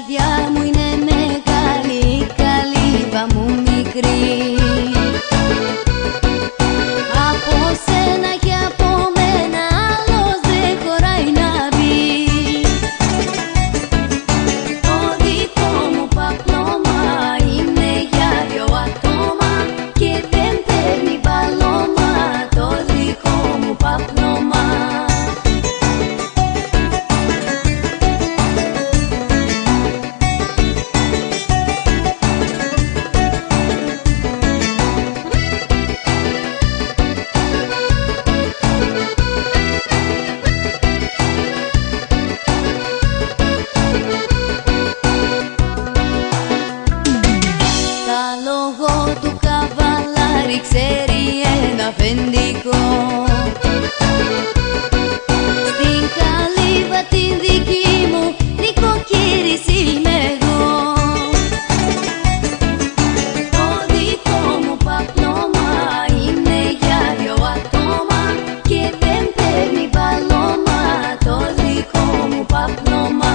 καρδιά μου είναι μεγάλη, η καλύβα μου μικρή. Από σένα και από μένα άλλος δεν χωράει να μπει. Το δικό μου παπλώμα είναι για δυο ατόμα και δεν παίρνει παλώμα το δικό μου παπλώμα. Λόγω του καβαλάρι ξέρει ένα αφεντικό. Στην καλύβα την δική μου νοικοκύρης είμαι εγώ. Το δικό μου παπλώμα είναι για δυο ατόμα και δεν παίρνει παλώμα το δικό μου παπλώμα.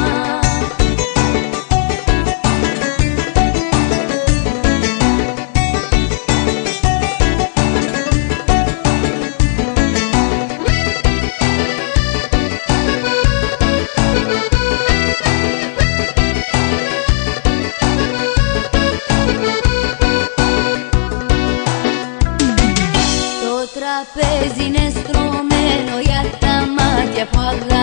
Το τραπέζι είναι στρωμένο για τα μάτια που αγαπώ.